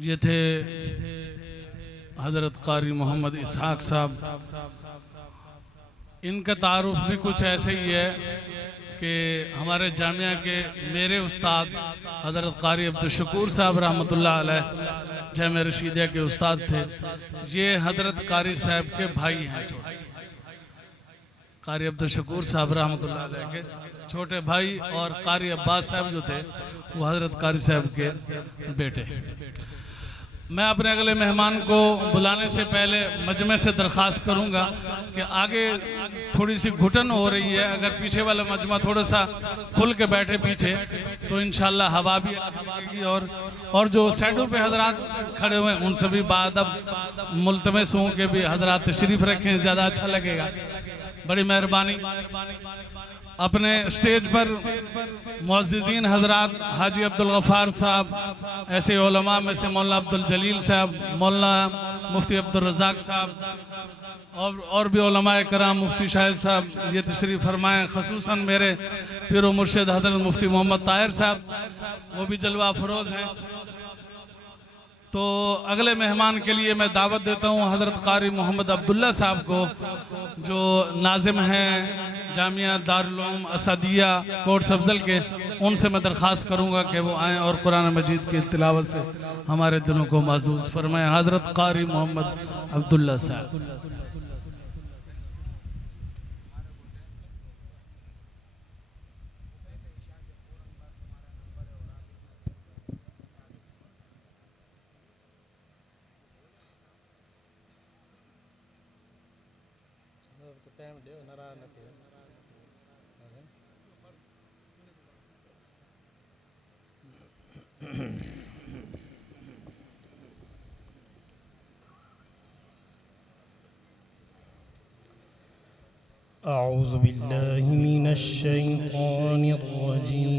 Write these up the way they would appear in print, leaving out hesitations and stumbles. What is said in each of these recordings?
ये थे हजरत कारी मोहम्मद इसहाक साहब। इनका तारुफ भी कुछ ऐसे ही है कि हमारे जामिया के मेरे उस्ताद हजरत कारी अब्दुल शकूर साहब रहमतुल्लाह अलैह जामिया रशीदिया के उस्ताद थे। ये हजरत कारी साहब के भाई हैं, कारी अब्दुल शकूर साहब रहमतुल्लाह अलैह के छोटे भाई, और कारी अब्बास साहब जो थे वो हजरत कारी साहब के बेटे। मैं अपने अगले मेहमान को बुलाने से पहले मजमे से दरख्वास्त करूंगा कि आगे थोड़ी सी घुटन हो रही है, अगर पीछे वाला मजमा थोड़ा सा खुल के बैठे पीछे तो इंशाल्लाह हवा भी लगेगी। और जो साइडों पे हजरात खड़े हुए हैं उनसे भी बादब मुल्तमस हूं के भी हजरात तशरीफ रखें, ज्यादा अच्छा लगेगा। बड़ी मेहरबानी। अपने स्टेज पर मुअज़्ज़िज़ीन हजरात हाजी अब्दुल गफ्फार साहब, ऐसे उलमा में से मौलाना अब्दुल जलील साहब, मौलाना मुफ्ती अब्दुल रज़ाक साहब और भी उलमाए कराम, मुफ्ती शाहिद साहब ये तशरीफ फरमाएं। खसूसन मेरे पीरो मुर्शिद हजरत मुफ्ती मोहम्मद ताहिर साहब, वो भी जलवा फरोज हैं। तो अगले मेहमान के लिए मैं दावत देता हूँ हजरत कारी मोहम्मद अब्दुल्ला साहब को, जो नाजिम हैं जामिया दारुल उलूम असदिया कोट सब्जल के। उनसे मैं दरख्वास्त करूँगा कि वो आएँ और कुरान मजीद की तिलावत से हमारे दिलों को माज़ूज़ फरमाएं। हजरत कारी मोहम्मद अब्दुल्ला साहब। अऊज़ु बिल्लाहि मिनश शैतानिर रजीम।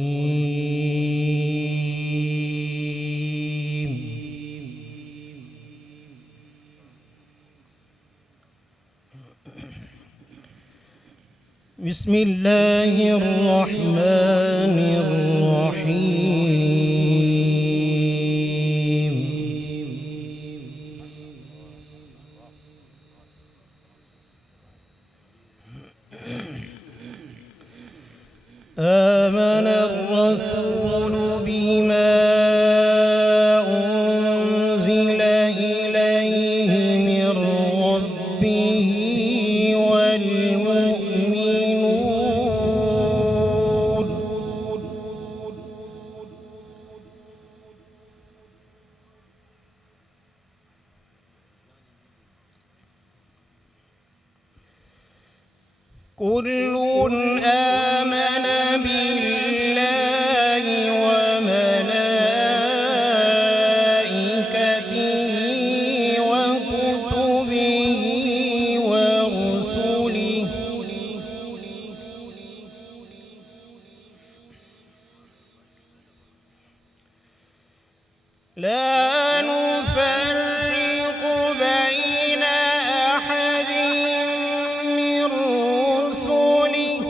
बिस्मिल्लाहिर रहमानिर रहीम। आमनर रसूल बिमा उन्ज़िला इलैहि मिर रब्बिहि वल मुअ्मिनून कुल्लुन आमन बिल्लाहि व मलाइकतिहि व कुतुबिहि व रुसुलिहि ला नुफर्रिक़ु बैन अहदिन मिन रुसुलिहि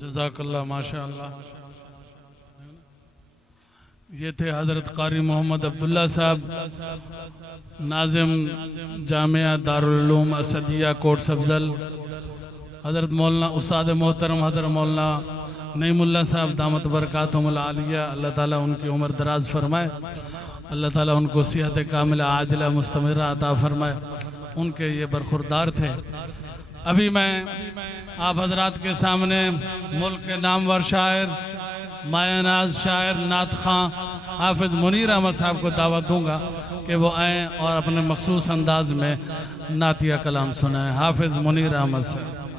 जज़ाकल्लाह माशाअल्लाह। ये थे हजरत कारी मोहम्मद अब्दुल्ला साहब, नाजिम जामिया दारुल उलूम असदिया कोट सब्जल। हजरत मौलाना उस्ताद मोहतरम हजरत मौलाना नईमुल्लाह साहब दामत बरकातुहुमुल आलिया, अल्लाह ताला उनकी उम्र दराज फरमाए। अल्लाह ताला उनको सेहत कामिला आजिला मुस्तमरा अता फरमाए। उनके ये बरखुरदार थे। अभी मैं आप हजरात के सामने मुल्क के नामवर शायर, मायानाज शायर, नात खां हाफिज मुनीर अहमद साहब को दावत दूंगा कि वो आए और अपने मखसूस अंदाज में नातिया कलाम सुनाए। हाफिज मुनीर अहमद साहब।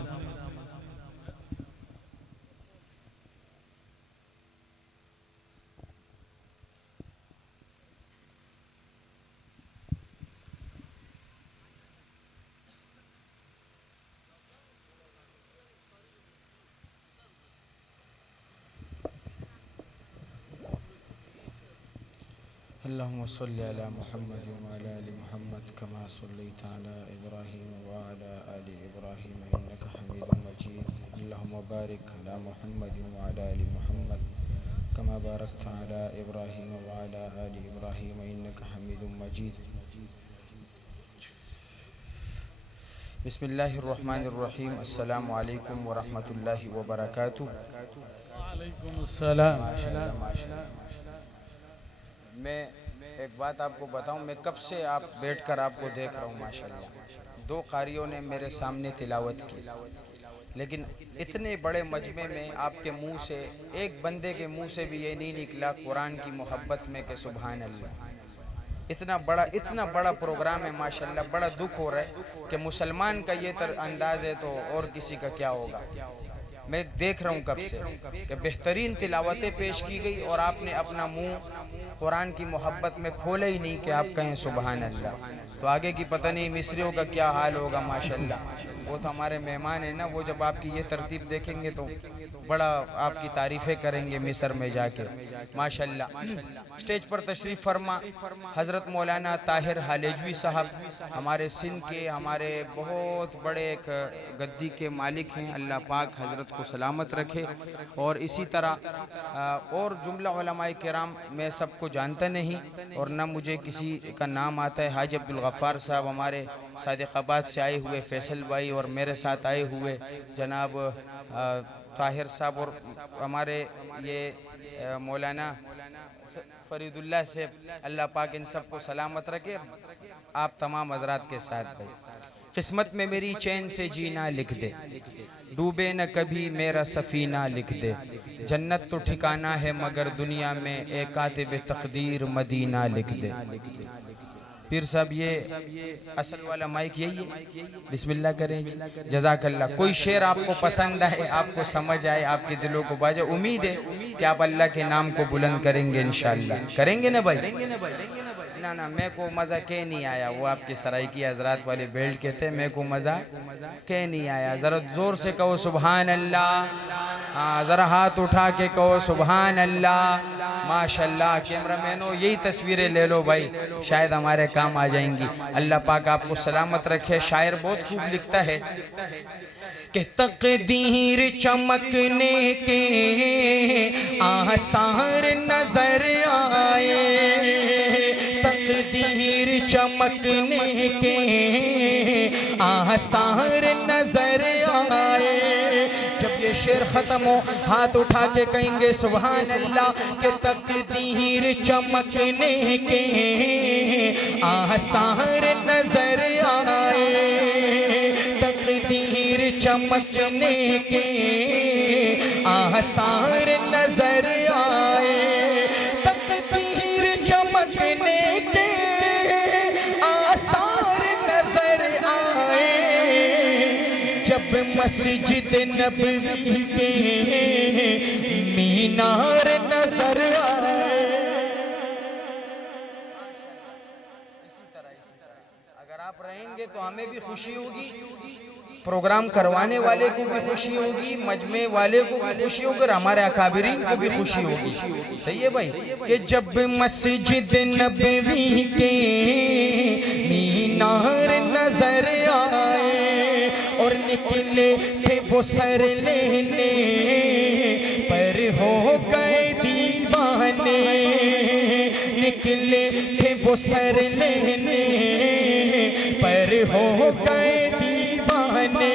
अल्लाहुम्मा सल्लि अला मुहम्मद व अला आलि मुहम्मद कमा सल्लैता अला इब्राहीम व अला आलि इब्राहीम इन्नका हमीदुम मजीद। अल्लाहुम्मा बारिक अला मुहम्मद व अला आलि मुहम्मद कमा बारकता अला इब्राहीम व अला आलि इब्राहीम इन्नका हमीदुम मजीद। बिस्मिल्लाहिर रहमानिर रहीम। अस्सलामु अलैकुम व रहमतुल्लाहि व बरकातुहू। वालेकुम अस्सलाम। माशाअल्लाह माशाअल्लाह। मैं एक बात आपको बताऊं, मैं कब से आप बैठकर आपको देख रहा हूं माशाअल्लाह। 2 कारियों ने मेरे सामने तिलावत की, लेकिन इतने बड़े मजमे में आपके मुंह से, एक बंदे के मुंह से भी ये नहीं निकला कुरान की मोहब्बत में कि सुभान अल्लाह। इतना बड़ा प्रोग्राम है माशाअल्लाह। बड़ा दुख हो रहा है कि मुसलमान का ये अंदाज है तो और किसी का क्या होगा। मैं देख रहा हूँ कब से कि बेहतरीन तिलावतें पेश की गई और आपने अपना मुंह कुरान की मोहब्बत में खोला ही नहीं कि आप कहें सुभान अल्लाह। तो आगे की पता नहीं मिस्रियों का क्या हाल होगा माशाअल्लाह। वो तो हमारे मेहमान हैं ना, वो जब आपकी ये तरतीब देखेंगे तो बड़ा आपकी तारीफ़ें करेंगे मिस्र में जाके माशाअल्लाह। स्टेज पर तशरीफ़ फरमा हज़रत मौलाना ताहिर हालेजवी साहब, हमारे सिंध के हमारे बहुत बड़े एक गद्दी के मालिक हैं। अल्लाह पाक हज़रत को सलामत रखे। और इसी तरह और जुमला उलमाए किराम, मैं सबको जानता नहीं और न मुझे किसी का नाम आता है। हाजी अब्दुल गफ़ार साहब हमारे सादिक़ाबाद से आए हुए, फैसल भाई और मेरे साथ आए हुए जनाब ताहिर साहब और हमारे ये मौलाना फरीदुल्लाह से, अल्लाह पाक इन सबको सलामत रखे। आप तमाम हजरात के साथ भाई, किस्मत में मेरी चैन से जीना लिख दे, डूबे न कभी मेरा सफ़ीना लिख दे। जन्नत तो ठिकाना है मगर दुनिया में एक कातिब तकदीर मदीना लिख दे। पीर साहब ये असल वाला माइक यही है, बिस्मिल्लाह करें जी। जज़ाकल्लाह। कोई शेर आपको पसंद आए, आपको समझ आए, आपके दिलों को बाजे, उम्मीद है कि आप अल्लाह के नाम को बुलंद करेंगे इंशाअल्लाह। करेंगे ना भाई? ना मैं को मज़ा के नहीं आया। वो आपके सराइकी हजरात वाले बेल्ट कहते हैं, मैं को मज़ा के नहीं आया। ज़रा ज़ोर से कहो सुभान अल्लाह। हाँ, ज़रा हाथ उठा के कहो सुभान अल्लाह। माशाल्लाह। कैमरामैनों यही तस्वीरें ले लो भाई, शायद हमारे काम आ जाएंगी। अल्लाह पाक आपको सलामत रखे। शायर बहुत खूब लिखता है कि तकदीर चमकने के आसार नजर आए, तकदीर चमकने के आसार नजर आए। जब ये शेर खत्म हो हाथ उठा के कहेंगे सुभान अल्लाह के तकदीर चमकने के आसार नजर आए, तकदीर चमकने के आसार नजर आए, तकदीर चमकने के आसार नजर आए। जब मस्जिद नबवी के मीनार नजर आए। इसी तरह अगर आप रहेंगे तो हमें भी खुशी होगी, प्रोग्राम करवाने वाले को भी खुशी होगी, मजमे वाले को भी खुशी होगी और हमारे अकाबिरीन को भी खुशी होगी। सही है भाई कि जब मस्जिद नबवी के मीनार नजर आए और निकले थे वो सर लेने पर हो गए दीवाने, निकले थे वो सर लेने पर हो गए दीवाने,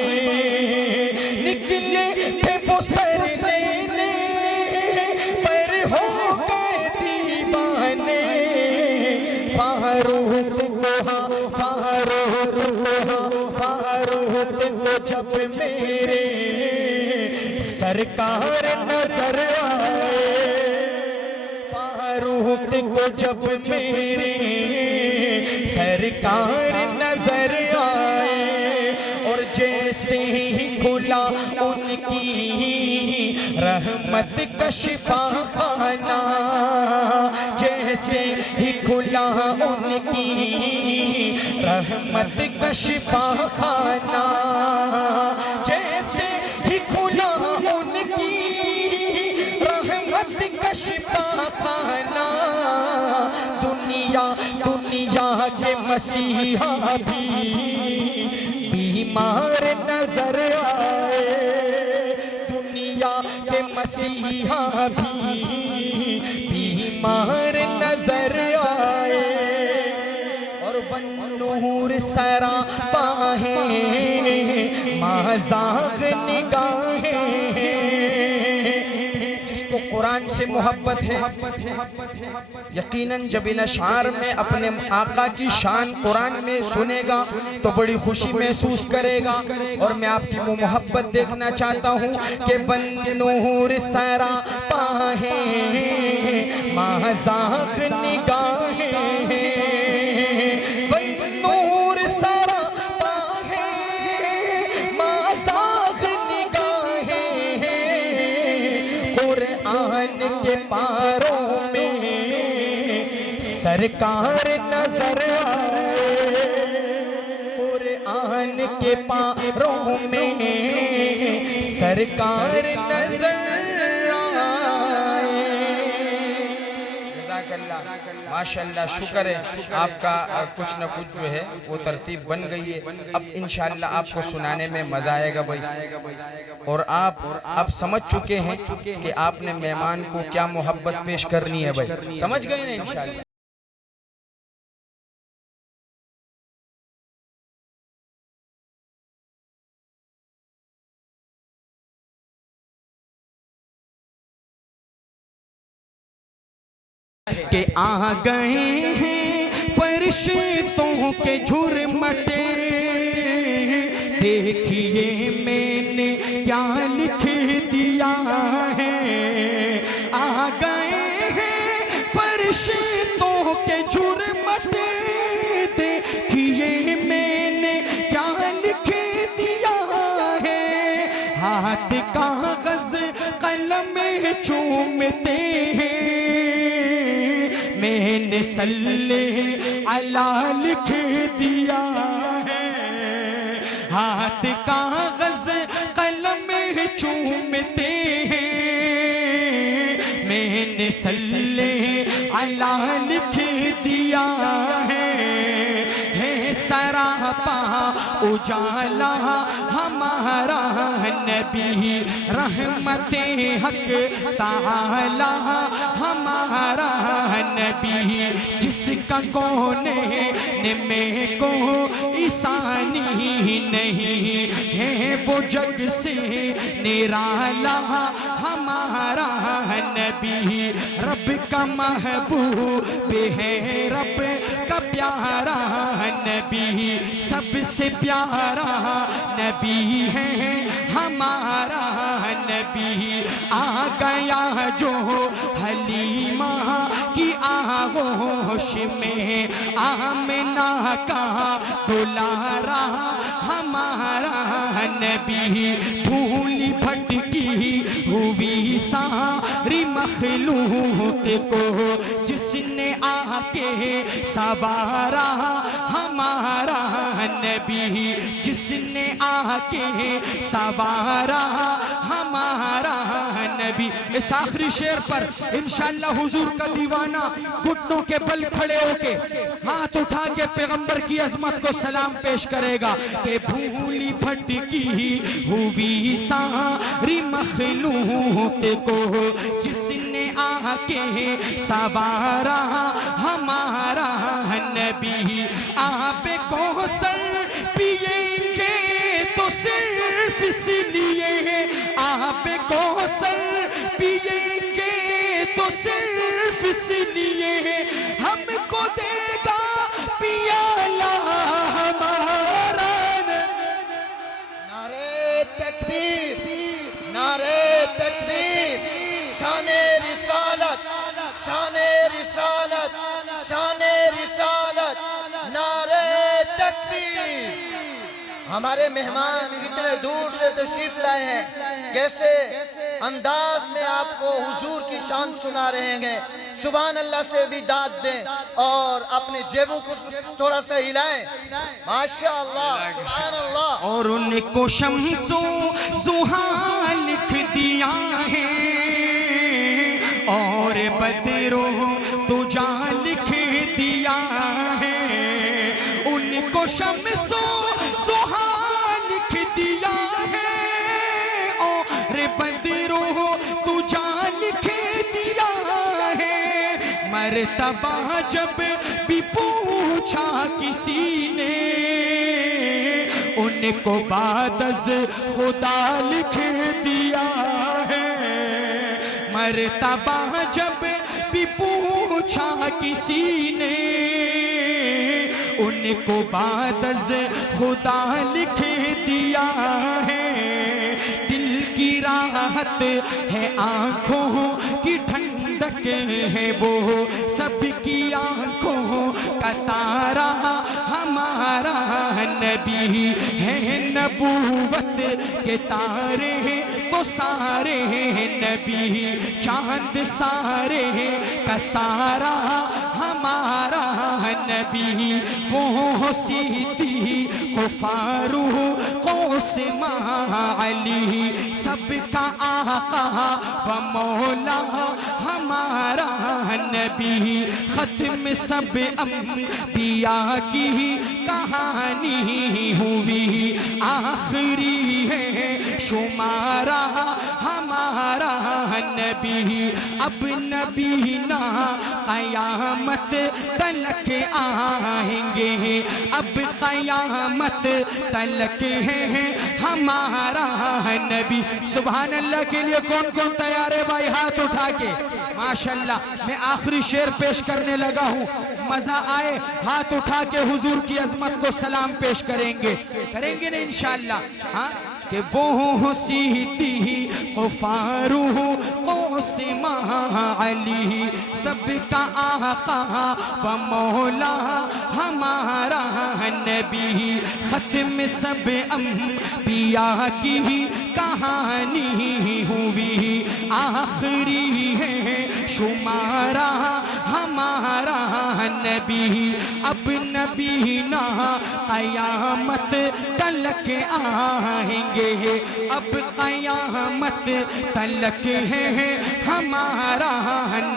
निकले थे वो सर लेने पर हो गए दीवाने। फारूक को, फारूक को, फारूक को जब मेरे सरकार नजर आए, फारूक को जब मेरे सरकार नजर आए, और जैसे ही खुला उनकी रहमत का शिफाखाना, जैसे ही खुला उनकी रहमत का शिफाखाना, जैसे ही खुला उनकी रहमत का शिफाखाना, दुनिया के मसीहा भी बीमार नजर आए, दुनिया के मसीहा भी बीमार नजर आए, और बन्नूर सरापा है माज़ाग निगाहें, जिसको कुरान से मोहब्बत है यकीनन जब इन अशार में अपने आका की शान कुरान में सुनेगा तो बड़ी खुशी महसूस करेगा। और मैं आपकी वो मोहब्बत देखना चाहता हूँ कि बन्नूर सरापा है माज़ाग निगाहें, बन्नूर सरापा है माज़ाग निगाहें, कुरान के पारों में सरकार नजर आए, कुरान के पारों में सरकार नजर आए। जज़ाकल्लाह, माशाअल्लाह, शुक्र है आपका कुछ न कुछ जो है वो तरतीब बन गई है। अब इंशाअल्लाह आपको सुनाने में मज़ा आएगा भाई, और आप समझ चुके हैं कि आपने मेहमान को क्या मोहब्बत पेश करनी है भाई, समझ गए ना इंशाअल्लाह। के आ गए हैं फरिश्तों के झुरमुटे, देखिए मैंने क्या लिख दिया है। आ गए हैं फरिश्तों के झुरमुटे, देखिए मैंने क्या लिख दिया है। हाथ कागज कलम चूमते मैंने सल्ले अला लिख दिया है। हाथ कागज कलम चूमते मैंने सल्ले अला लिख दिया है। सरापा उजाला हमारा नबी, रहमते हक ताला हमारा नबी, जिसका कोने में को ईसानी नहीं है, वो जग से निराला हमारा नबी। रब का महबूब है, रब का प्यारा नबी, सबसे प्यारा नबी है हमारा नबी। आ गया जो हलीमा की आगोश में, आमिना का दुलारा हमारा नबी। भूल भटकी हुई सारी मखलूक को, जिसने आके सवारा हमारा नबी, जिसने आके सवारा हमारा नबी। इस आखिरी शेर पर इंशाअल्लाह हुजूर का दीवाना घुटनों के बल खड़े होके हाथ उठा के पैगंबर की अज़मत को सलाम पेश करेगा कि भूली भटकी हुई सारी मखलूक को, जिसने आके सवारा हमारा नबी। आप कौसर पिएंगे तो सिर्फ इसलिए, आप कौसर पिएंगे तो सिर्फ इसलिए, हमको देगा शाने रिसालत, शाने रिसालत, शाने रिसालत, नारे तकबीर। हमारे मेहमान इतने दूर से तशरीफ लाए हैं, कैसे अंदाज में आपको हुजूर की शान सुना रहे हैं। सुभान अल्लाह से भी दाद दें और अपने जेबों को थोड़ा सा हिलाएं। माशाअल्लाह, सुभान अल्लाह। और उनको शम्सो ज़ुहा लिख दिया है और बदरो तुझा लिख दिया है। उनको शम्सो ज़ुहा लिख दिया है और बदरो तुझा लिख दिया है। मर्तबा जब भी पूछा किसी ने, उनको बादस खुदा लिख दिया है। मर्तबा जब भी पूछा किसी ने, उनको बादस खुदा लिख दिया है। दिल की राहत है आँखों की ठंडक है वो, सबकी आँखों का तारा हमारा नबी है। नबूवत के तारे तो सारे नबी, चांद सारे का सारा हमारा नबी। वो सीधी को फारूक को सिमा अली, सबका आका व मौला हमारा नबी। खत्म सब अंबिया की कहानी हुई, आखिरी है शुमारा हमारा नबी। अब नबी ना क़यामत तलक आएंगे, अब क़यामत तलक है हमारा नबी। सुभान अल्लाह के लिए कौन कौन तैयार है भाई? हाथ उठा के। माशाअल्लाह, मैं आखिरी शेर पेश करने लगा हूँ, मजा आए हाथ उठा के हुजूर की अज़मत को सलाम पेश करेंगे, करेंगे ना इंशाअल्लाह। हाँ, कि वो सीधी को फारूक को सिमा अली, सबका आका व मौला हमारा नबी। खत्म सब अंबिया की कहानी हुई, आखिरी है शुमारा हमारा नबी। अब नबी ना क़यामत तलक आएंगे, अब क़यामत तलक है हमारा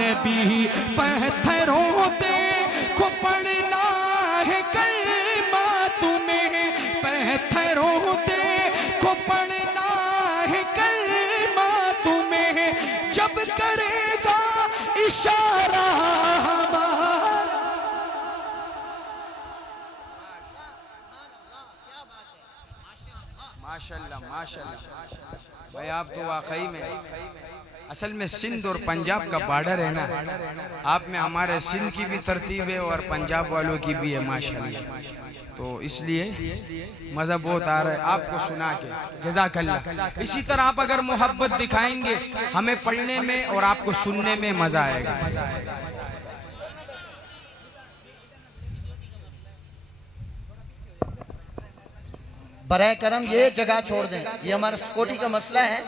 नबी। पत्थरों पे को पढ़ना है कलमा तुम्हें, पत्थरों पे को पढ़ना है कलमा तुम्हें। जब करेगा इशारा माशाल्लाह माशाल्लाह भाई, आप तो वाकई में असल में सिंध और पंजाब का बॉर्डर है ना, आप में हमारे सिंध की भी तरतीब है और पंजाब वालों की भी है माशाल्लाह। तो इसलिए मजा बहुत आ रहा है आपको सुना के, जज़ाकल्लाह। इसी तरह आप अगर मोहब्बत दिखाएंगे हमें पढ़ने में और आपको सुनने में मजा आएगा। बराए करम ये जगह छोड़ दें, ये हमारा सिक्योरिटी का मसला है।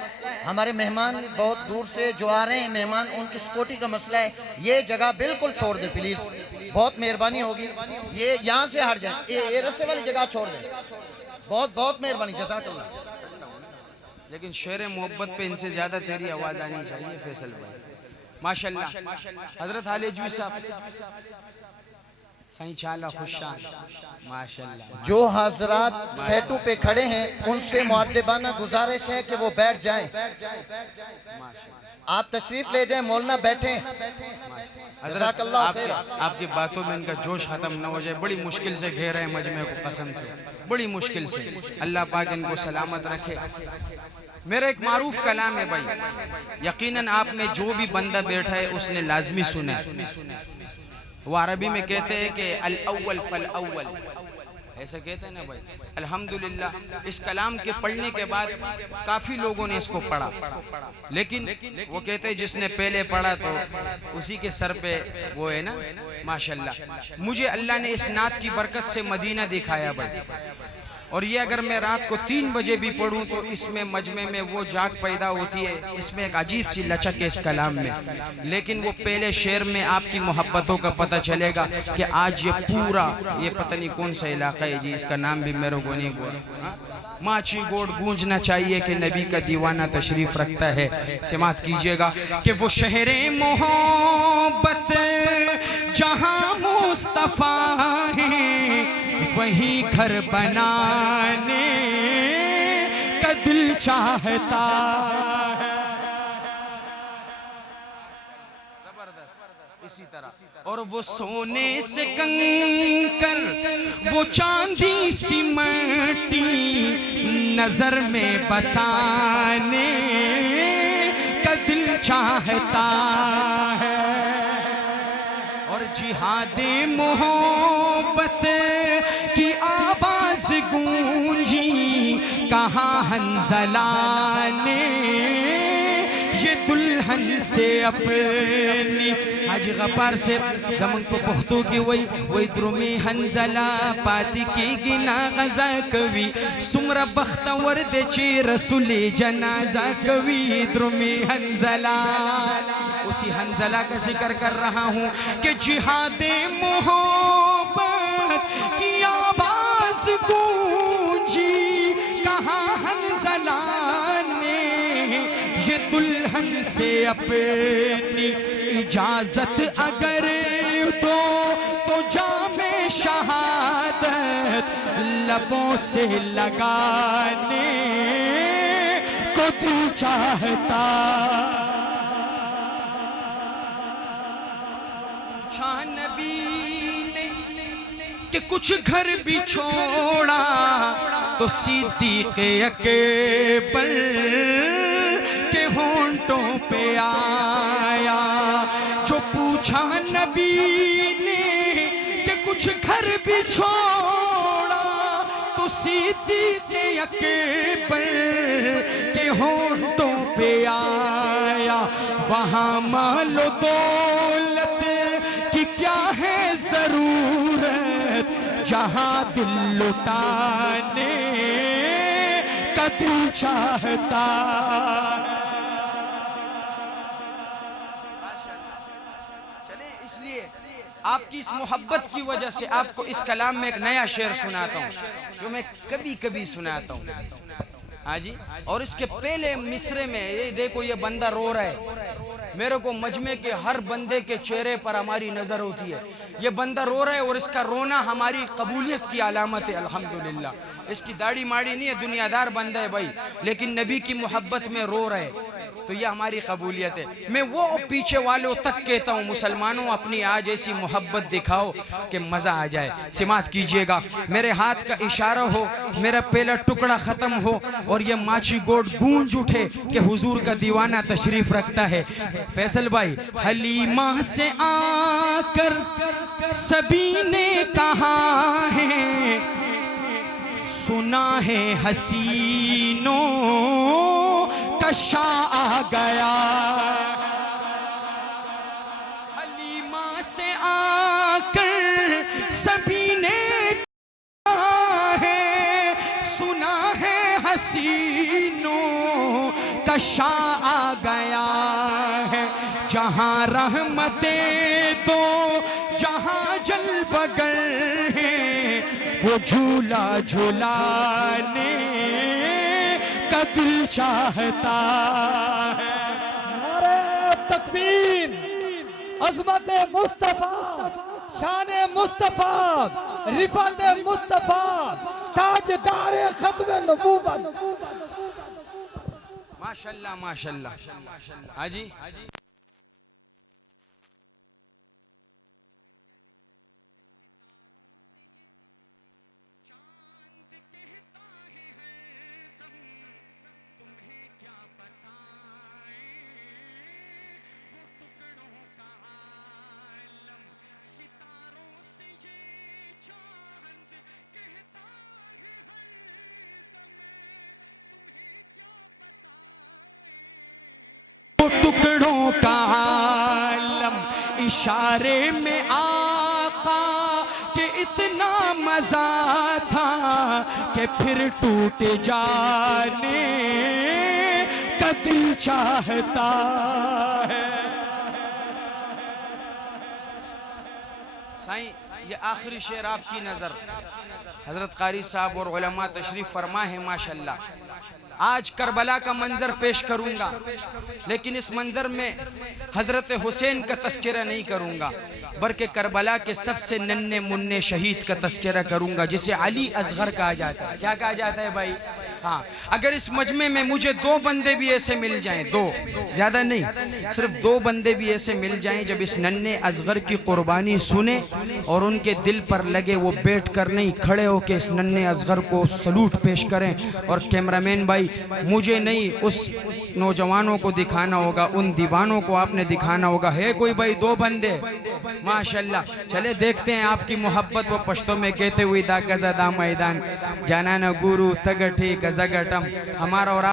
हमारे मेहमान बहुत दूर से जो आ रहे हैं मेहमान, उनकी सिक्योरिटी का मसला है। ये जगह बिल्कुल छोड़ दें प्लीज़, बहुत मेहरबानी होगी। ये यहाँ से हट जाए, ये रस्से वाली जगह छोड़ दें, बहुत बहुत मेहरबानी, जज़ाकल्लाह। लेकिन शेर मोहब्बत पे इनसे ज़्यादा आवाज़ आनी चाहिए फैसल भाई। माशाल्लाह हज़रत हाले जो हजरात सेटू पे खड़े हैं उनसे मुअद्दिबाना गुजारिश है कि वो बैठ जाएं। आप तशरीफ ले जाएं, मौलाना बैठे। आपकी बातों में इनका जोश खत्म न हो जाए, बड़ी मुश्किल से घेर रहे हैं मजमे को कसम से, बड़ी मुश्किल से। अल्लाह पाक इनको सलामत रखे। मेरा एक मारूफ कलाम है भाई, यकीनन आप में जो भी बंदा बैठा है उसने लाजमी सुने। वो अरबी में कहते हैं कि अल अव्वल फल अव्वल, ऐसे कहते हैं ना भाई। अल्हम्दुलिल्लाह इस कलाम के पढ़ने के बाद काफी लोगों ने इसको पढ़ा, लेकिन वो कहते हैं जिसने पहले पढ़ा तो उसी के सर पे वो है ना माशाल्लाह। मुझे अल्लाह ने इस नात की बरकत से मदीना दिखाया भाई, और ये अगर मैं रात को 3 बजे भी पढ़ूं तो इसमें मजमे में वो जाग पैदा होती है। इसमें एक अजीब सी लचक है इस कलाम में, लेकिन वो पहले शेर में आपकी मोहब्बतों का पता चलेगा कि आज ये पूरा ये पता नहीं कौन सा इलाका है जी, इसका नाम भी मेरे को नहीं। माची गोड़ गूंजना चाहिए कि नबी का दीवाना तशरीफ रखता है। समात कीजिएगा कि वो शहरे मोहब्बत जहां मुस्तफा है, वही घर बनाने का दिल चाहता है। इसी तरह और वो सोने से कंकर वो चांदी सी मट्टी नजर में बसाने का दिल चाहता है। और जिहादे मोहब्बत की आवाज गूंजी कहाँ हंज़ला ने ये दुल्हन से अपनी हाजी गफ्फार से दमन को पुख्तू की वही द्रुमी हंज़ला पाती की गिना गज़ा कवि सुमरा बख्तवर दे चे रसूल जनाजा कवि द्रुमी हंज़ला। उसी हंज़ला का जिक्र कर रहा हूँ कि जिहादे मोहब्बत की आवाज़ गूंजी कहाँ हंज़ला ने ये दुल्हन से अपनी इजाजत अगर तो जामे शहादत लबों से लगाने को तू चाहता। नबी ने कि कुछ घर भी छोड़ा तो सिद्दीक़ अकबर के होंठों पे आया। जो पूछा नबी ने कि कुछ घर भी छोड़ा तो सिद्दीक़ अकबर के होंठों पे आया। वहाँ मालो दौलत की क्या है जरूरत जहाँ दिल लुटाने का तू चाहता। आपकी इस मोहब्बत की वजह से आपको इस कलाम में एक नया शेर सुनाता हूँ जो मैं कभी कभी सुनाता हूँ। हाँ जी, और इसके पहले मिसरे में ये देखो, ये बंदा रो रहा है। मेरे को मजमे के हर बंदे के चेहरे पर हमारी नजर होती है। ये बंदा रो रहा है और इसका रोना हमारी कबूलियत की अलामत है। अल्हम्दुलिल्लाह इसकी दाढ़ी माड़ी नहीं है, दुनियादार बंदा है भाई, लेकिन नबी की मोहब्बत में रो रहे हैं तो ये हमारी कबूलियत है। मैं वो पीछे वालों तक कहता हूँ, मुसलमानों अपनी आज ऐसी मोहब्बत दिखाओ कि मजा आ जाए। सिमात कीजिएगा, मेरे हाथ का इशारा हो, मेरा पहला टुकड़ा खत्म हो और ये माची गोड गूंज उठे कि हुजूर का दीवाना तशरीफ रखता है। फैसल भाई, हलीमा से आकर सभी ने कहा है, सुना है हसीनों का शाह आ गया। हलीमा से आकर सभी ने कहा है, सुना है हसीनों का शाह आ गया है। जहाँ रहमतें दो जहाँ जल बगर है, वो झूला झूलाने का दिल चाहता है। नारे तकबीर, अज़मत मुस्तफा, शान मुस्तफा, रिफत मुस्तफा, ताजदार खत्म नबूवत। माशाल्लाह माशाल्लाह। हाजी हाजी सितारों से ये चांद कहता टुकड़ों का आलम, इशारे में आका के इतना मजा था कि फिर टूट जाने का दिल चाहता है। ये आखिरी शेर आपकी नजर हजरत कारी साहब और उलमा तशरीफ फरमा है माशाल्लाह। आज करबला का मंजर पेश करूंगा, लेकिन इस मंजर में हजरत हुसैन का तस्करा नहीं करूंगा, बल्कि करबला के सबसे नन्हे मुन्ने शहीद का तस्करा करूंगा, जिसे अली असगर कहा जाता है। क्या कहा जाता है भाई? हाँ, अगर इस मजमे में मुझे दो बंदे भी ऐसे मिल जाएं, दो ज्यादा नहीं, सिर्फ दो बंदे भी ऐसे मिल जाएं जब इस नन्हे असगर की कुर्बानी सुने और उनके दिल पर लगे, वो बैठ कर नहीं खड़े होके इस नन्हे असगर को सलूट पेश करें। और कैमरामैन भाई, मुझे नहीं उस नौजवानों को दिखाना होगा, उन दीवानों को आपने दिखाना होगा। है कोई भाई दो बंदे? माशाल्लाह। चले देखते हैं आपकी मोहब्बत वो पश्तो में कहते हुए दा गज़दा मैदान जाना न गुरु तगठी गज़गटम। हमारा और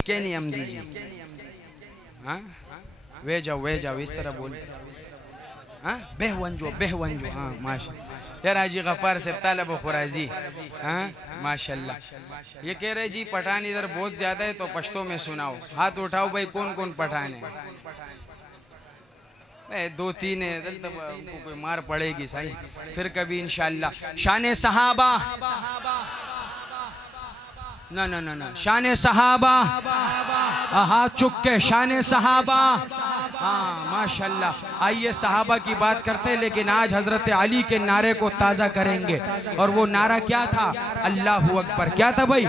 के नियम दीजिए। हाँ, वे जाओ इस तरह बोलते। हाँ, बेहवंजो। हाँ, माशाल्लाह। यार हाजी गफ्फार से तालब खुराजी। हाँ, माशाल्लाह। ये कह रहे जी पठान इधर बहुत ज्यादा है, तो पश्तो में सुनाओ। हाथ उठाओ भाई, कौन कौन पठान है? दो तीन है, उनको कोई मार पड़ेगी सही। फिर कभी इंशाल्लाह। शान सहाबा, ना शान सहाबा, हाथ चुक के शान सहाबा। माशाल्लाह। आइए सहाबा की बात करते हैं, लेकिन आज हजरत अली के नारे को ताज़ा करेंगे। और वो नारा क्या था? अल्लाहु अकबर। क्या था भाई?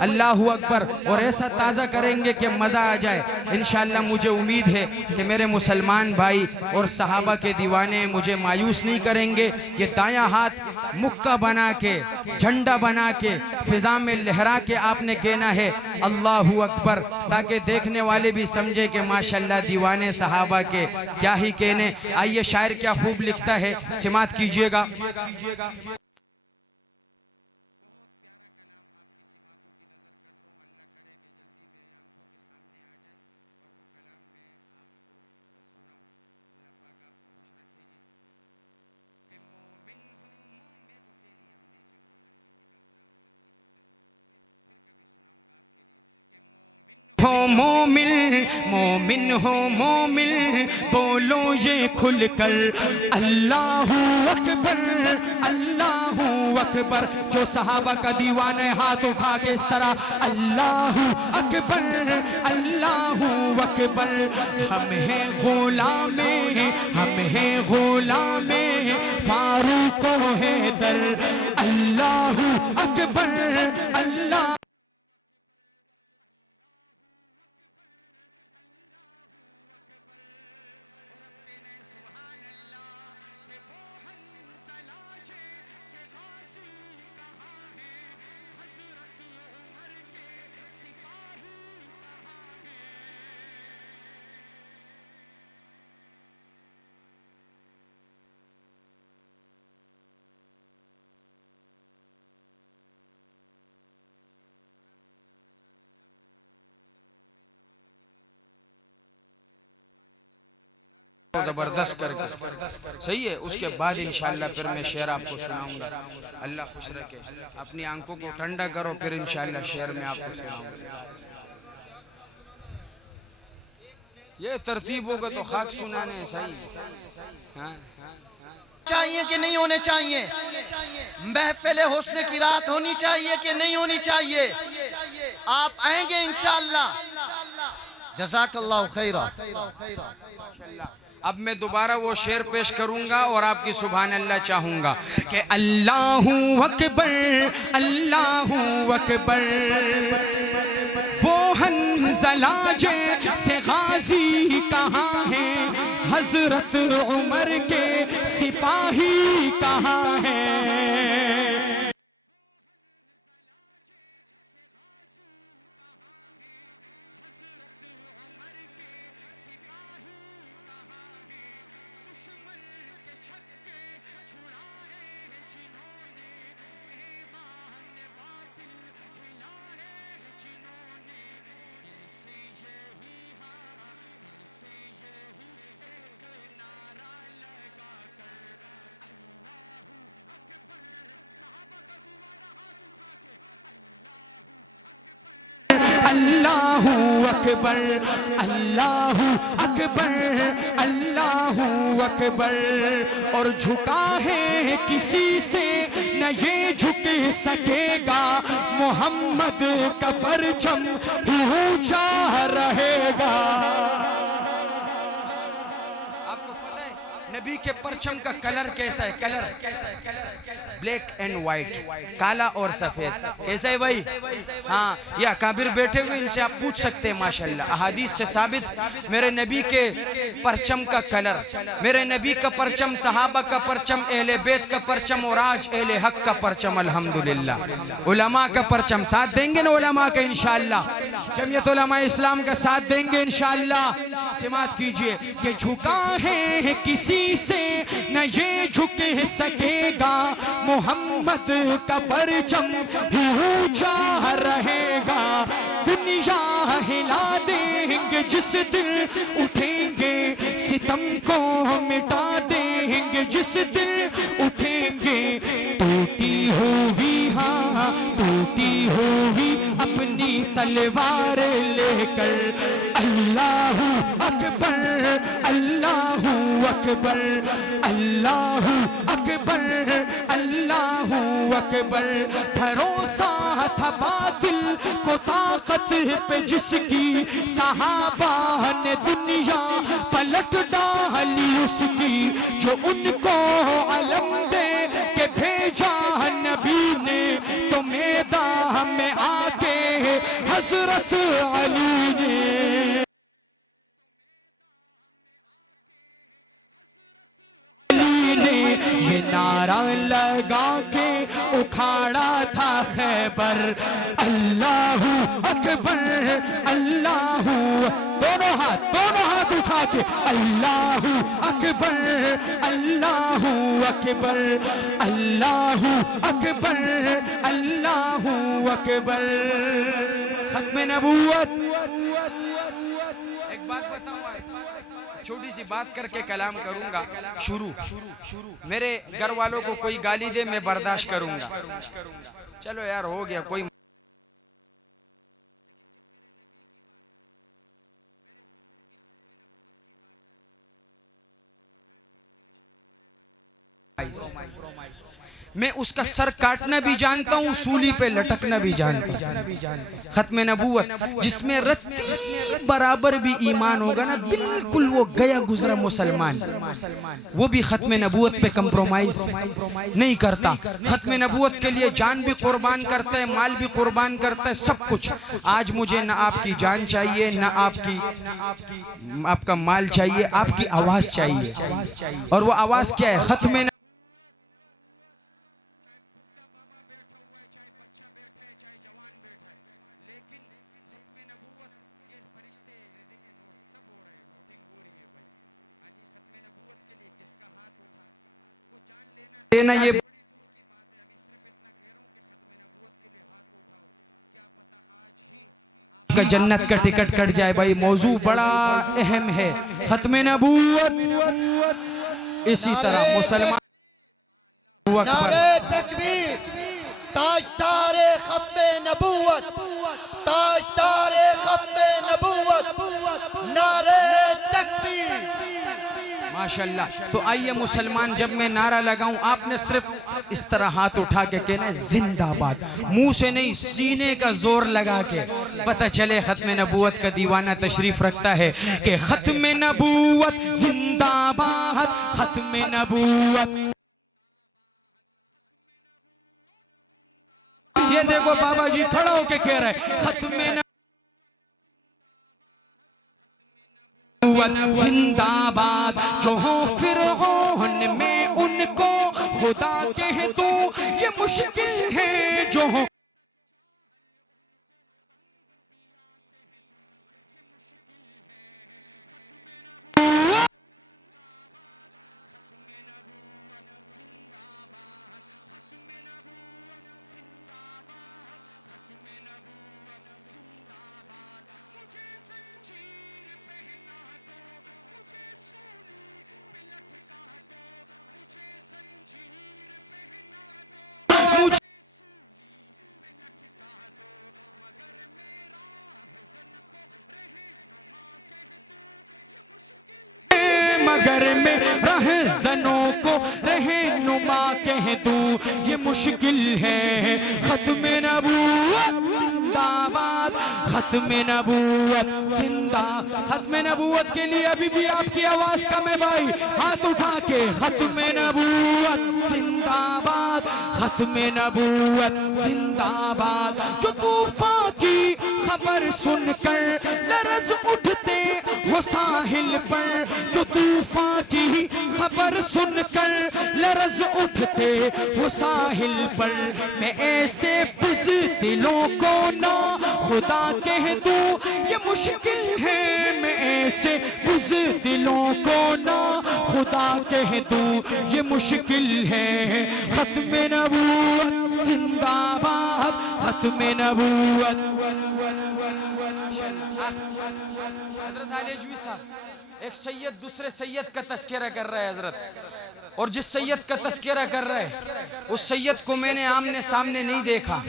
अल्लाहु अकबर। और ऐसा ताज़ा करेंगे कि मज़ा आ जाए इंशाल्लाह। मुझे उम्मीद है कि मेरे मुसलमान भाई और सहाबा के दीवाने मुझे मायूस नहीं करेंगे। ये दायां हाथ मुक्का बना के, झंडा बना के, फिजा में लहरा के आपने कहना है अल्लाहु अकबर, ताकि देखने वाले भी समझे कि माशाल्लाह दीवाने सहाबा के क्या ही कहने। आइए शायर क्या खूब लिखता है, समात कीजिएगा। हो मोमिन हो मोमिन, बोलो ये खुलकर अल्लाहू अकबर, अल्लाहू अकबर। जो सहाबा का दीवाने हाथ उठा के इस तरह अल्लाहू अकबर, अल्लाहू अकबर। हम हैं गुलाम, हम हैं गुलाम फारूक हैदर, अल्लाहू अकबर, अल्लाह। जबरदस्त कर सही है। उसके बाद इंशाल्लाह फिर मैं शेर आपको सुनाऊंगा। अल्लाह खुश रखे। अपनी आंखों को ठंडा करो, फिर इंशाल्लाह शेर में आपको सुनाऊंगा। ये तरतीब होगा तो खाक सुनाने सही। हाँ हाँ चाहिए कि नहीं होने चाहिए? महफिल हुस्न की रात होनी चाहिए कि नहीं होनी चाहिए? आप आएंगे इंशाअल्लाह। जज़ाकल्लाहु खैरा। अब मैं दोबारा वो शेर पेश करूंगा और आपकी सुभान अल्लाह चाहूंगा कि अल्लाहू अकबर अल्लाहू अकबर, वो हंज़ला जैसे गाज़ी कहाँ है, हज़रत उमर के सिपाही कहाँ है। अल्लाहू अकबर अल्लाहू अकबर अल्लाहू अकबर, और झुका है किसी से न ये झुक सकेगा, मोहम्मद का परचम ऊंचा रहेगा। नबी के परचम का कलर कैसा है? कलर ब्लैक एंड व्हाइट, काला और सफेद। कैसा है भाई? हाँ, या काबिर बैठे हुए इनसे आप पूछ सकते हैं माशाल्लाह। अहादीस से साबित मेरे नबी के परचम का कलर, मेरे नबी का परचम, सहाबा का परचम, अहले बैत का परचम और आज अहले हक का परचम अल्हम्दुलिल्लाह। उलमा का परचम साथ देंगे ना उलमा का इंशाअल्लाह, जमीयत उलमा इस्लाम का साथ देंगे इंशाअल्लाह। समात कीजिए। ये झुका है किसी से न ये झुक सकेगा, मोहम्मद का परचम ऊंचा रहेगा। दुनिया हिला देंगे जिस दिन उठेंगे, सितम को मिटा देंगे जिस दिन उठेंगे। टूटी हुई टूटी हुई अपनी तलवार लेकर, अल्लाहू अकबर अल्लाहू अकबर अल्लाहू अकबर अल्लाहू अकबर। भरोसा था बातिल को ताकत पे जिसकी, सहाबा ने दुनिया पलट डाली उसकी, जो उनको अलम दे के भेजा नबी ने, तो मैदान में आके हज़रत अली ने ये नारा लगा के उखाड़ा था खैबर। अल्लाहू अकबर अल्लाहू, दोनों हाथ उठा के अल्लाहू अकबर अल्लाहू अकबर अल्लाहू अकबर अल्लाहू अकबर। खत्म नबूवत। एक बात बताऊं, छोटी सी बात करके कलाम करूंगा। शुरू मेरे घर वालों को कोई गाली दे मैं बर्दाश्त करूंगा। चलो यार हो गया कोई। मैं उसका सर काटना भी जानता हूँ, सूली पे लटकना भी जानता हूँ। खत्म नबूवत जिसमें रत बराबर भी ईमान होगा ना, बिल्कुल वो गया गुजरा मुसलमान, वो भी खत्म नबूवत पे कंप्रोमाइज नहीं करता। खत्म नबूवत के लिए जान भी कुर्बान करता है, माल भी कुर्बान करता है, सब कुछ। आज मुझे ना आपकी जान चाहिए, ना आपका माल चाहिए, आपकी आवाज चाहिए। और वो आवाज क्या है? खत्म देना ये का जन्नत का टिकट कट जाए भाई। मौजू बड़ा अहम है, खत्म नबूवत। इसी तरह मुसलमान नारे तकबीर, ताजदारे खत्म नबूवत, ताजदारे खत्म नबूवत, नारे माशाल्लाह। तो आइए मुसलमान, जब मैं नारा लगाऊं आपने सिर्फ इस तरह हाथ उठा के कहना है जिंदाबाद, मुंह से नहीं, सीने का जोर लगा के। पता चले खत्म नबूवत का दीवाना तशरीफ रखता है कि खत्म नबूवत जिंदाबाद, खत्म नबूवत। ये देखो बाबा जी खड़े होके कह रहे खत्म जिंदाबाद, जो हो फिरौन में उनको खुदा कह दो, ये मुश्किल है जो हो। मेरे रहज़नों को रहनुमा कह दूं, ये मुश्किल है। खत्म नबूवत जिंदाबाद, खत्म नबूवत जिंदाबाद। खत्म नबूवत के लिए अभी भी आपकी आवाज कम है भाई, हाथ उठा के खत्म नबूवत जिंदाबाद, खत्म नबूवत जिंदाबाद। जो तूफान की खबर सुनकर लरज़ उठते हो साहिल पर, जो तूफान की खबर सुनकर लरज़ उठते हो साहिल पर, मैं ऐसे बुज़दिलों को ना खुदा कह दूं, ये मुश्किल है। मैं ऐसे बुज़दिलों को ना खुदा कह दूं, ये मुश्किल है। खत्म नबूवत जिंदाबाद, खत्म नबूवत। हज़रत आले जूई साहब, एक सैयद दूसरे सैयद का तज़किरा कर रहा है हज़रत, और जिस सैयद का तज़किरा कर रहा है उस सैयद को मैंने आमने सामने नहीं देखा,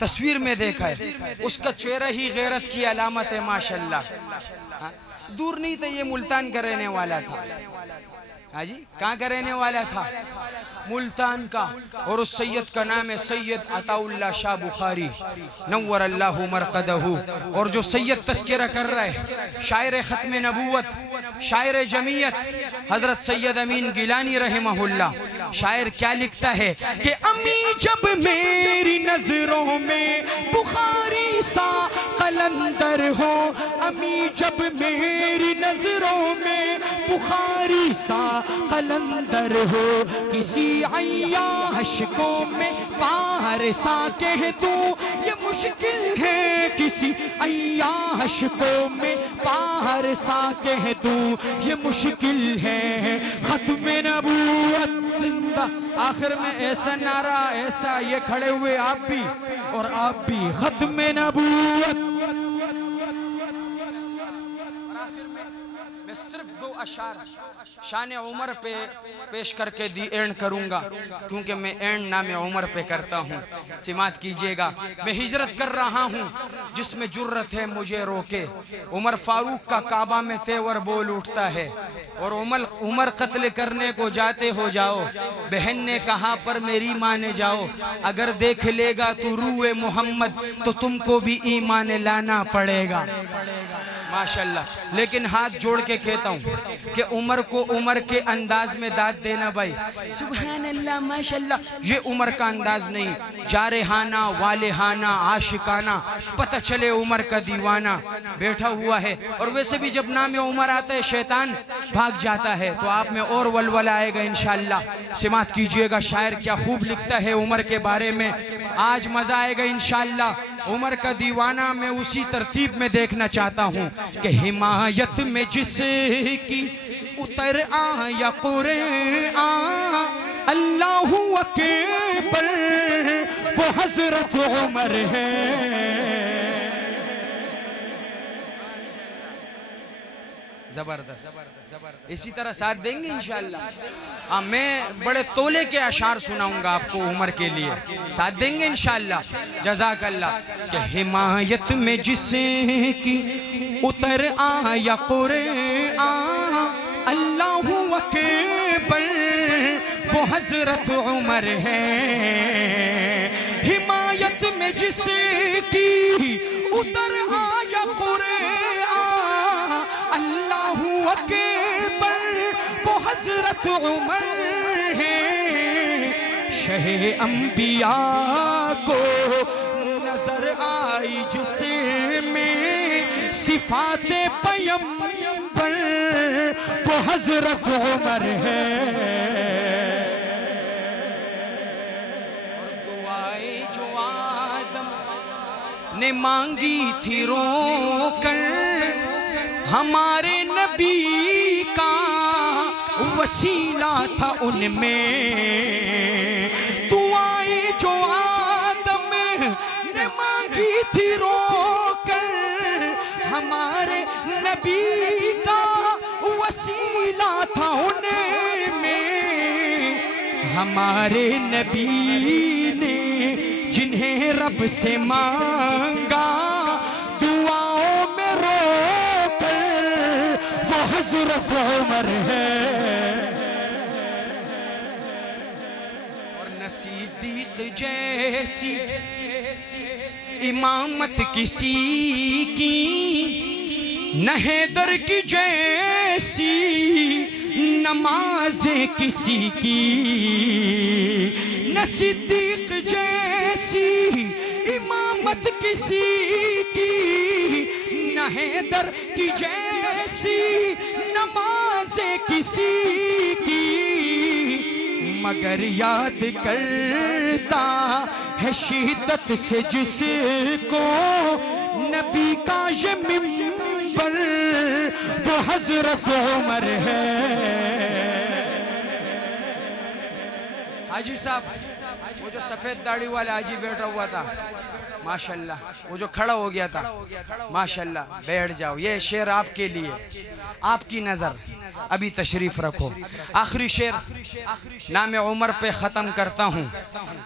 तस्वीर में देखा है। उसका चेहरा ही गैरत की अलामत है माशाल्लाह। दूर नहीं था, ये मुल्तान का रहने वाला था। हाँ जी, कहाँ का रहने वाला था? मुल्तान का। और उस सैयद का नाम है सैयद अताउल्लाह शाह बुखारी नव्वर अल्लाहु मरकदहू। और जो सैयद तज़किरा कर रहा है शायर खत्म नबूवत, शायर जमीयत हजरत सैयद अमीन गिलानी रहमहुल्लाह। शायर क्या लिखता है कि अम्मी जब मेरी नजरों में बुखारी सा कलंदर हो, अम्मी जब मेरी नजरों में बुखारी सा कलंदर हो, किसी अय्याश को मैं बाहर सा कह दूं, ये मुश्किल है। किसी अय्याश को मैं बाहर सा कह दूं, ये मुश्किल है। खत्म नबूवत जिंदा। आखिर में ऐसा नारा, ऐसा ये खड़े हुए आप भी और आप भी, खत्म नबूवत। मैं सिर्फ दो अशार शान उमर पे पेश करके दी एंड करूंगा, क्योंकि मैं एंड नाम उमर पे करता हूँ। सिमात कीजिएगा, मैं हिजरत कर रहा हूँ जिसमें जुर्रत है मुझे रोके। उमर फारूक का काबा में तेवर बोल उठता है, और उमर कत्ल करने को जाते हो जाओ। बहन ने कहा पर मेरी माने जाओ, अगर देख लेगा तू रूए मोहम्मद तो तुमको भी ईमान लाना पड़ेगा। माशाल्लाह। लेकिन हाथ जोड़ के कहता हूँ कि उमर को उमर के अंदाज में दाद देना भाई, सुभान अल्लाह माशाल्लाह, ये उमर का अंदाज नहीं। जारेहाना, वालेहाना, आशिकाना, पता चले उमर का दीवाना बैठा हुआ है। और वैसे भी जब नाम उमर आता है शैतान भाग जाता है, तो आप में और वलवला आएगा इंशाअल्लाह। सिमात कीजिएगा, शायर क्या खूब लिखता है उमर के बारे में। आज मजा आएगा इंशाअल्लाह। उमर का दीवाना मैं उसी तरतीब में देखना चाहता हूँ कि हिमायत में जिसकी उतर आया कुरान, अल्लाहु अकबर, वो हज़रत उमर है। जबरदस्त जबरदस्त। इसी तरह साथ देंगे इंशाअल्लाह। मैं बड़े तोले के अशार सुनाऊंगा आपको उमर के लिए, साथ देंगे इंशाअल्लाह। जज़ाकल्लाह। कि हिमायत में जिसकी उतर आया कुरान, अल्लाहु हजरत उमर है। हिमायत में जिसकी उतर आया कुरान, अल्लाहू अकबर, वो हजरत उमर है। शहे अंबिया को नजर आई जिसमें सिफाते पैगंबर, वो हजरत उमर है। दुआएं जो आदम ने मांगी थी रोकर, हमारे नबी का वसीला था उनमें। दुआएं जो आदम ने मांगी थी रोकर, हमारे नबी का वसीला था उनमें। हमारे नबी ने जिन्हें रब से मांगा, दुआओं में रोकर, वो हजरत उमर है। और नसीदीक जैसी इमामत किसी की, न हैदर की जैसी नमाज़ें किसी की, न सिद्दीक जैसी इमामत किसी की, न हैदर की जैसी नमाज़ें किसी की। मगर याद करता है शिद्दत से जिसको नबी का ये मिंबर, वो हजरत उमर है। हाजी साहब वो जो सफेद दाढ़ी वाला हाजी बैठा हुआ था, माशाल्लाह, वो जो खड़ा हो गया था, माशाल्लाह, बैठ जाओ। ये शेर आपके लिए, आपकी नजर। अभी तशरीफ रखो। आखिरी शेर नाम उमर पे खत्म करता हूँ।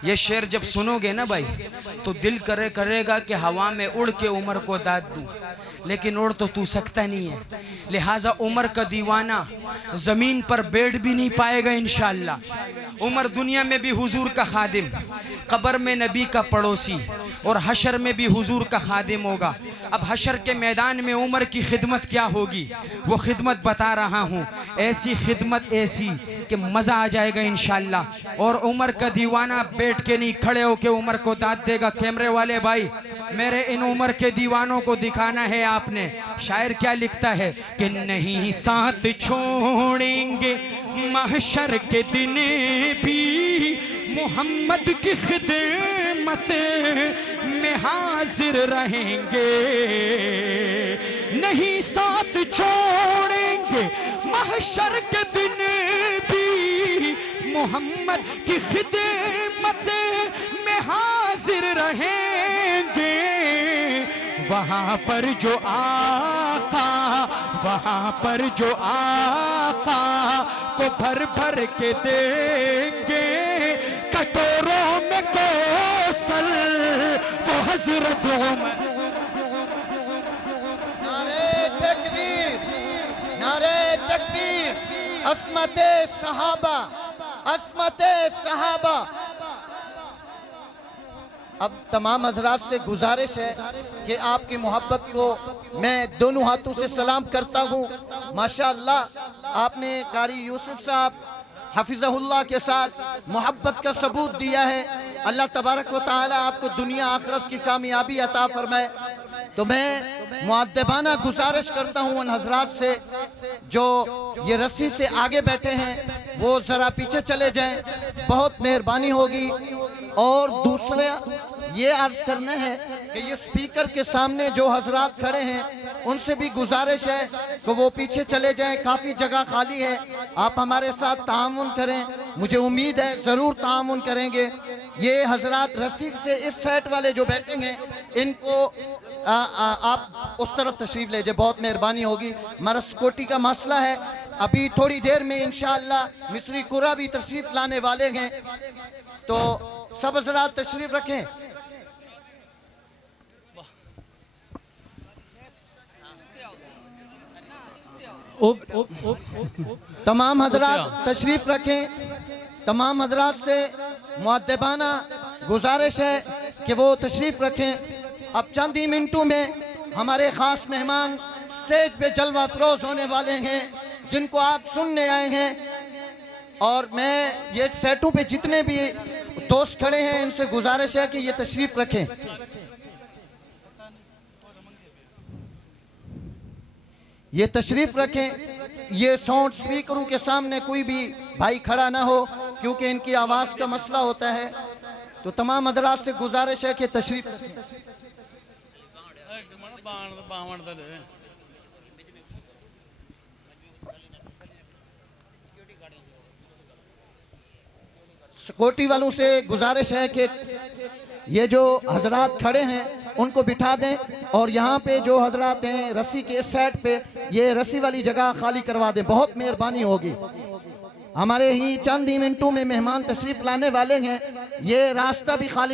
ये शेर जब सुनोगे ना भाई, तो दिल करेगा कि हवा में उड़ के उमर को दाद दूं, लेकिन उड़ तो तू सकता नहीं है। लिहाजा उमर का दीवाना जमीन पर बैठ भी नहीं पाएगा इंशाअल्लाह। उमर दुनिया में भी हुजूर का खादिम, कब्र में नबी का पड़ोसी, और हशर में भी हुजूर का खादिम होगा। अब हशर के मैदान में उमर की खिदमत क्या होगी, वो खिदमत बता रहा हूँ। ऐसी खिदमत ऐसी कि मजा आ जाएगा इंशाअल्लाह। और उमर का दीवाना बैठ के नहीं, खड़े होके उमर को दाद देगा। कैमरे वाले भाई, मेरे इन उमर के दीवानों को दिखाना है आपने। शायर क्या लिखता है कि नहीं साथ छोड़ेंगे महशर के दिन भी, मोहम्मद की खिदमत में हाजिर रहेंगे। नहीं साथ छोड़ेंगे महशर के दिन भी, मोहम्मद की खिदमत में हाजिर रहेंगे। वहाँ पर जो आका, वहाँ पर जो आका को भर भर के देंगे कटोरों में कौसर, वो हजरत नारे तकबीर, नारे तकबीर, अस्मते सहाबा, अस्मते सहाबा। अब तमाम हजरात से गुजारिश है कि आपकी मोहब्बत को मैं दोनों हाथों से सलाम करता हूँ। माशाअल्लाह, आपने कारी यूसुफ साहब हफिज़हुल्लाह के साथ मोहब्बत का सबूत दिया है। अल्लाह तबारक व तआला आपको दुनिया आखिरत की कामयाबी अता फरमाए। तो मैं मुअद्दबाना गुजारिश करता हूँ उन हजरात से जो ये रस्सी से आगे बैठे हैं, वो जरा पीछे चले जाएं, बहुत मेहरबानी होगी। और दूसरे ये अर्ज करने हैं कि ये स्पीकर के सामने जो हजरात खड़े हैं, उनसे भी गुजारिश है कि वो पीछे चले जाएं, काफी जगह खाली है। आप हमारे साथ तामुन करें, मुझे उम्मीद है जरूर तामुन करेंगे। ये हजरात रसीद से इस साइड वाले जो बैठेंगे, इनको आप उस तरफ तशरीफ ले जाए, बहुत मेहरबानी होगी। हमारा सिक्योरिटी का मसला है। अभी थोड़ी देर में इंशाअल्लाह मिस्री कुरा भी तशरीफ लाने वाले हैं, तो सब हजरात तशरीफ रखें। तमाम हजरात तशरीफ रखें। तमाम हजरात से मुअद्दबाना गुजारिश है कि वो तशरीफ रखें। अब चंद ही मिनटों में हमारे खास मेहमान स्टेज पे जलवा अफरोज होने वाले हैं, जिनको आप सुनने आए हैं। और मैं ये सेटों पे जितने भी दोस्त खड़े हैं इनसे गुजारिश है कि ये तशरीफ रखें। ये तशरीफ रखें। ये साउंड स्पीकरों के सामने कोई भी भाई खड़ा ना हो, क्योंकि इनकी आवाज का मसला होता है। तो तमाम हजरात से गुजारिश है कि तशरीफ सिक्योरिटी वालों से गुजारिश है कि ये जो हजरात खड़े हैं उनको बिठा दें, और यहाँ पे जो हजरात हैं रस्सी के साइड पे ये रस्सी वाली जगह खाली करवा दें। बहुत मेहरबानी होगी। हमारे ही चंद ही मिनटों में मेहमान तशरीफ लाने वाले हैं, ये रास्ता भी खाली